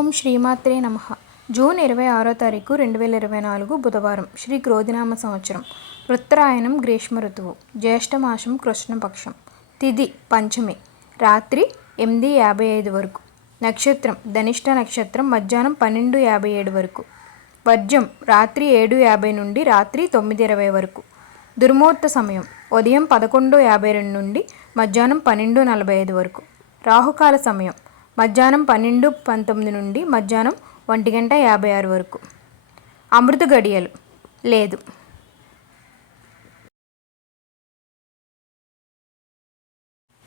ఓం శ్రీమాత్రే నమః. జూన్ 26వ తారీఖు 2024 బుధవారం. శ్రీ క్రోధినామ సంవత్సరం. ఉత్తరాయణం గ్రీష్మ ఋతువు. జ్యేష్ఠమాసం కృష్ణపక్షం. తిథి పంచమి. రాత్రి 8:55 వరకు. నక్షత్రం ధనిష్ట నక్షత్రం మధ్యాహ్నం 12:57 వరకు. వర్జ్యం రాత్రి 7:50 నుండి రాత్రి 9:20 వరకు. దుర్ముహూర్త సమయం ఉదయం 11:52 నుండి మధ్యాహ్నం 12:45 వరకు. రాహుకాల సమయం మధ్యాహ్నం 12:19 నుండి మధ్యాహ్నం 1:56 వరకు. అమృత గడియలు లేదు.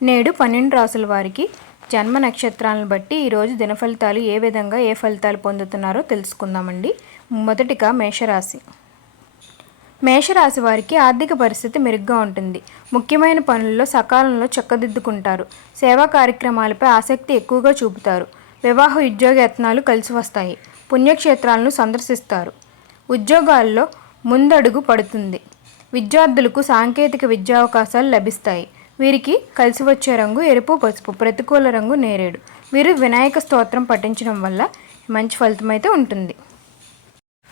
నేడు 12 రాసుల వారికి జన్మ నక్షత్రాలను బట్టి ఈరోజు దినఫలితాలు ఏ విధంగా ఏ ఫలితాలు పొందుతున్నారో తెలుసుకుందామండి. మొదటిగా మేషరాశి. మేషరాశి వారికి ఆర్థిక పరిస్థితి మెరుగ్గా ఉంటుంది. ముఖ్యమైన పనుల్లో సకాలంలో చక్కదిద్దుకుంటారు. సేవా కార్యక్రమాలపై ఆసక్తి ఎక్కువగా చూపుతారు. వివాహ ఉద్యోగ యత్నాలు కలిసి వస్తాయి. పుణ్యక్షేత్రాలను సందర్శిస్తారు. ఉద్యోగాల్లో ముందడుగు పడుతుంది. విద్యార్థులకు సాంకేతిక విద్యావకాశాలు లభిస్తాయి. వీరికి కలిసి వచ్చే రంగు ఎరుపు పసుపు. ప్రతికూల రంగు నేరేడు. వీరు వినాయక స్తోత్రం పఠించడం వల్ల మంచి ఫలితమైతే ఉంటుంది.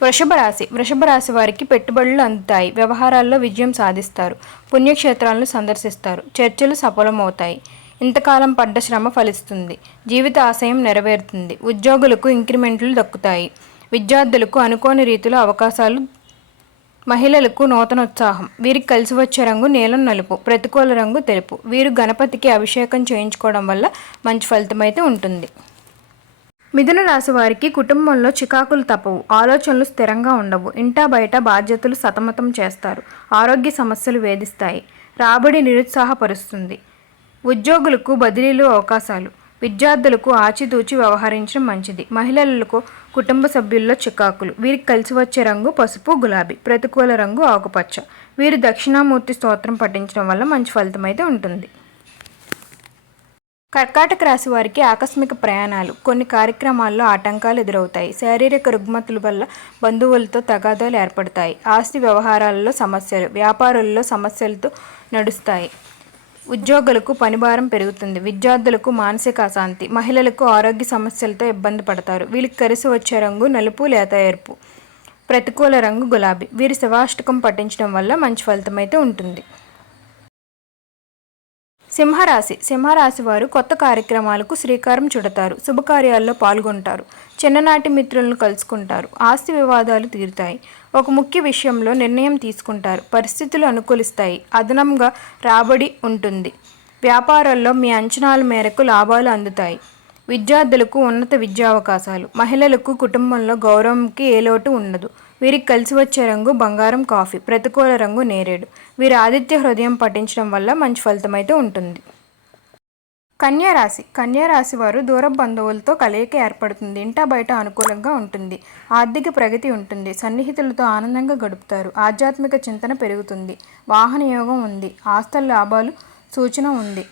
వృషభ రాశి. వృషభ రాశి వారికి పెట్టుబడులు అందుతాయి. వ్యవహారాల్లో విజయం సాధిస్తారు. పుణ్యక్షేత్రాలను సందర్శిస్తారు. చర్చలు సఫలమవుతాయి. ఇంతకాలం పడ్డ శ్రమ ఫలిస్తుంది. జీవిత ఆశయం నెరవేరుతుంది. ఉద్యోగులకు ఇంక్రిమెంట్లు దక్కుతాయి. విద్యార్థులకు అనుకోని రీతిలో అవకాశాలు. మహిళలకు నూతనోత్సాహం. వీరికి కలిసి వచ్చే రంగు నీలం నలుపు. ప్రతికూల రంగు తెలుపు. వీరు గణపతికి అభిషేకం చేయించుకోవడం వల్ల మంచి ఫలితమైతే ఉంటుంది. మిథున రాశి వారికి కుటుంబంలో చికాకులు తప్పవు. ఆలోచనలు స్థిరంగా ఉండవు. ఇంటా బయట బాధ్యతలు సతమతం చేస్తారు. ఆరోగ్య సమస్యలు వేధిస్తాయి. రాబడి నిరుత్సాహపరుస్తుంది. ఉద్యోగులకు బదిలీలు అవకాశాలు. విద్యార్థులకు ఆచితూచి వ్యవహరించడం మంచిది. మహిళలకు కుటుంబ సభ్యుల్లో చికాకులు. వీరికి కలిసి వచ్చే రంగు పసుపు గులాబీ. ప్రతికూల రంగు ఆకుపచ్చ. వీరు దక్షిణామూర్తి స్తోత్రం పఠించడం వల్ల మంచి ఫలితం అయితే ఉంటుంది. కర్కాటక రాశి వారికి ఆకస్మిక ప్రయాణాలు. కొన్ని కార్యక్రమాల్లో ఆటంకాలు ఎదురవుతాయి. శారీరక రుగ్మతుల వల్ల బంధువులతో తగాదాలు ఏర్పడతాయి. ఆస్తి వ్యవహారాలలో సమస్యలు. వ్యాపారుల్లో సమస్యలతో నడుస్తాయి. ఉద్యోగులకు పనిభారం పెరుగుతుంది. విద్యార్థులకు మానసిక అశాంతి. మహిళలకు ఆరోగ్య సమస్యలతో ఇబ్బంది పడతారు. వీరికి కలిసి వచ్చే రంగు నలుపు లేత ఎరుపు. ప్రతికూల రంగు గులాబీ. వీరి శివాష్టకం పఠించడం వల్ల మంచి ఫలితం అయితే ఉంటుంది. సింహరాశి. సింహరాశి వారు కొత్త కార్యక్రమాలకు శ్రీకారం చుడతారు. శుభకార్యాల్లో పాల్గొంటారు. చిన్ననాటి మిత్రులను కలుసుకుంటారు. ఆస్తి వివాదాలు తీరుతాయి. ఒక ముఖ్య విషయంలో నిర్ణయం తీసుకుంటారు. పరిస్థితులు అనుకూలిస్తాయి. అదనంగా రాబడి ఉంటుంది. వ్యాపారాల్లో మీ అంచనాల మేరకు లాభాలు అందుతాయి. విద్యార్థులకు ఉన్నత విద్యావకాశాలు. మహిళలకు కుటుంబంలో గౌరవంకి ఏ లోటు ఉండదు. వీరికి కలిసి వచ్చే రంగు బంగారం కాఫీ. ప్రతికూల రంగు నేరేడు. వీరు ఆదిత్య హృదయం పఠించడం వల్ల మంచి ఫలితం అయితే ఉంటుంది. కన్యారాశి. కన్యారాశి వారు దూర బంధువులతో కలయిక ఏర్పడుతుంది. ఇంటా బయట అనుకూలంగా ఉంటుంది. ఆర్థిక ప్రగతి ఉంటుంది. సన్నిహితులతో ఆనందంగా గడుపుతారు. ఆధ్యాత్మిక చింతన పెరుగుతుంది. వాహన యోగం ఉంది. ఆస్తుల లాభాలు సూచన ఉంది.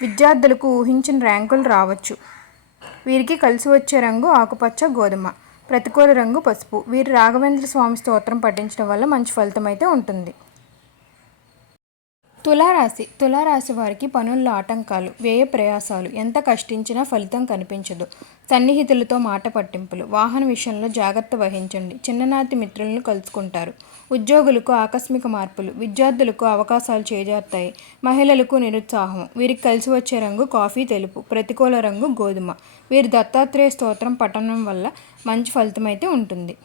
విద్యార్థులకు ఊహించిన ర్యాంకులు రావచ్చు. వీరికి కలిసి వచ్చే రంగు ఆకుపచ్చ గోధుమ. ప్రతికూల రంగు పసుపు. వీరు రాఘవేంద్ర స్వామి స్తోత్రం పఠించడం వల్ల మంచి ఫలితం అయితే ఉంటుంది. తులారాశి. తులారాశి వారికి పనుల్లో ఆటంకాలు. వ్యయ ప్రయాసాలు. ఎంత కష్టించినా ఫలితం కనిపించదు. సన్నిహితులతో మాట పట్టింపులు. వాహన విషయంలో జాగ్రత్త వహించండి. చిన్ననాటి మిత్రులను కలుసుకుంటారు. ఉద్యోగులకు ఆకస్మిక మార్పులు. విద్యార్థులకు అవకాశాలు చేజారుతాయి. మహిళలకు నిరుత్సాహం. వీరికి కలిసి వచ్చే రంగు కాఫీ తెలుపు. ప్రతికూల రంగు గోధుమ. వీరు దత్తాత్రేయ స్తోత్రం పఠనం వల్ల మంచి ఫలితం అయితే ఉంటుంది.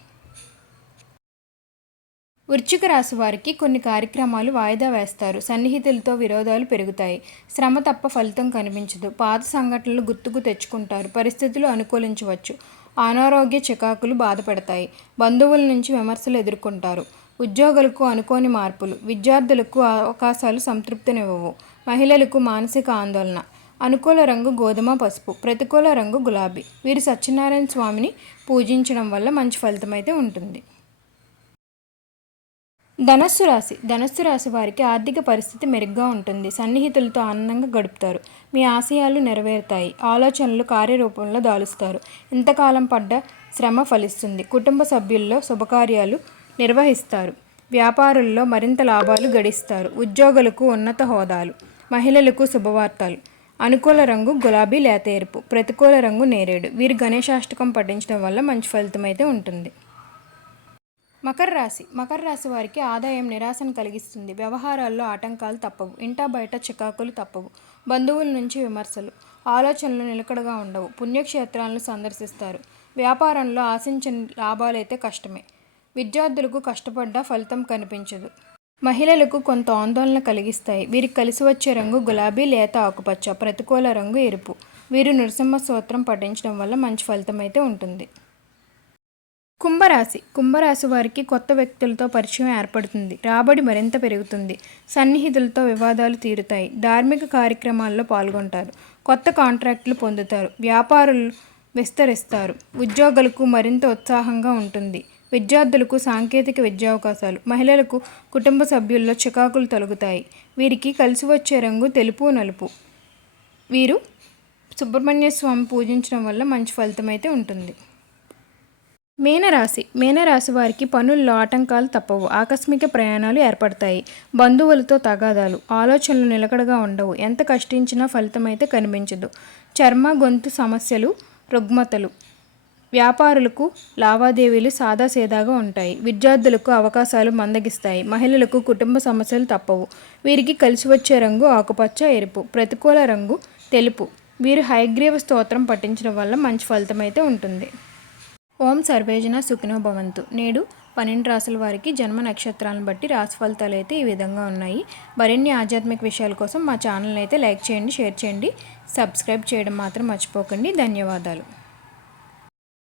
వృశ్చిక రాశి వారికి కొన్ని కార్యక్రమాలు వాయిదా వేస్తారు. సన్నిహితులతో విరోధాలు పెరుగుతాయి. శ్రమ తప్ప ఫలితం కనిపించదు. పాత సంఘటనలు గుర్తుకు తెచ్చుకుంటారు. పరిస్థితులు అనుకూలించవచ్చు. అనారోగ్య చికాకులు బాధపడతాయి. బంధువుల నుంచి విమర్శలు ఎదుర్కొంటారు. ఉద్యోగులకు అనుకోని మార్పులు. విద్యార్థులకు అవకాశాలు సంతృప్తినివ్వవు. మహిళలకు మానసిక ఆందోళన. అనుకూల రంగు గోధుమ పసుపు. ప్రతికూల రంగు గులాబీ. వీరు సత్యనారాయణ స్వామిని పూజించడం వల్ల మంచి ఫలితం అయితే ఉంటుంది. ధనస్సు రాశి. ధనస్సు రాశి వారికి ఆర్థిక పరిస్థితి మెరుగ్గా ఉంటుంది. సన్నిహితులతో ఆనందంగా గడుపుతారు. మీ ఆశయాలు నెరవేరుతాయి. ఆలోచనలు కార్యరూపంలో దాలుస్తారు. ఇంతకాలం పడ్డ శ్రమ ఫలిస్తుంది. కుటుంబ సభ్యుల్లో శుభకార్యాలు నిర్వహిస్తారు. వ్యాపారుల్లో మరింత లాభాలు గడిస్తారు. ఉద్యోగులకు ఉన్నత హోదాలు. మహిళలకు శుభవార్తలు. అనుకూల రంగు గులాబీ లేత ఎరుపు, ప్రతికూల రంగు నేరేడు. వీరు గణేశాష్టకం పఠించడం వల్ల మంచి ఫలితం అయితే ఉంటుంది. మకర రాశి వారికి ఆదాయం నిరాశను కలిగిస్తుంది. వ్యవహారాల్లో ఆటంకాలు తప్పవు. ఇంటా బయట చికాకులు తప్పవు. బంధువుల నుంచి విమర్శలు. ఆలోచనలు నిలకడగా ఉండవు. పుణ్యక్షేత్రాలను సందర్శిస్తారు. వ్యాపారంలో ఆశించిన లాభాలైతే కష్టమే. విద్యార్థులకు కష్టపడ్డ ఫలితం కనిపించదు. మహిళలకు కొంత ఆందోళన కలిగిస్తాయి. వీరికి కలిసి వచ్చే రంగు గులాబీ లేత ఆకుపచ్చ, ప్రతికూల రంగు ఎరుపు. వీరు నృసింహ స్తోత్రం పఠించడం వల్ల మంచి ఫలితం అయితే ఉంటుంది. కుంభరాశి వారికి కొత్త వ్యక్తులతో పరిచయం ఏర్పడుతుంది. రాబడి మరింత పెరుగుతుంది. సన్నిహితులతో వివాదాలు తీరుతాయి. ధార్మిక కార్యక్రమాల్లో పాల్గొంటారు. కొత్త కాంట్రాక్టులు పొందుతారు. వ్యాపారులు విస్తరిస్తారు. ఉద్యోగులకు మరింత ఉత్సాహంగా ఉంటుంది. విద్యార్థులకు సాంకేతిక విద్యావకాశాలు. మహిళలకు కుటుంబ సభ్యుల్లో చికాకులు తొలగుతాయి. వీరికి కలిసి వచ్చే రంగు తెలుపు, నలుపు. వీరు సుబ్రహ్మణ్య స్వామి పూజించడం వల్ల మంచి ఫలితం అయితే ఉంటుంది. మీనరాశి వారికి పనుల్లో ఆటంకాలు తప్పవు. ఆకస్మిక ప్రయాణాలు ఏర్పడతాయి. బంధువులతో తగాదాలు. ఆలోచనలు నిలకడగా ఉండవు. ఎంత కష్టించినా ఫలితం అయితే కనిపించదు. చర్మ గొంతు సమస్యలు, రుగ్మతలు. వ్యాపారులకు లావాదేవీలు సాదాసీదాగా ఉంటాయి. విద్యార్థులకు అవకాశాలు మందగిస్తాయి. మహిళలకు కుటుంబ సమస్యలు తప్పవు. వీరికి కలిసి వచ్చే రంగు ఆకుపచ్చ, ఎరుపు. ప్రతికూల రంగు తెలుపు. వీరు హయగ్రీవ స్తోత్రం పఠించడం వల్ల మంచి ఫలితం అయితే ఉంటుంది. ఓం సర్వేజన సుఖినో భవంతు. నేడు 12 రాసుల వారికి జన్మ నక్షత్రాలను బట్టి రాశి ఫలితాలు అయితే ఈ విధంగా ఉన్నాయి. మరిన్ని ఆధ్యాత్మిక విషయాల కోసం మా ఛానల్ని అయితే లైక్ చేయండి, షేర్ చేయండి, సబ్స్క్రైబ్ చేయడం మాత్రం మర్చిపోకండి. ధన్యవాదాలు.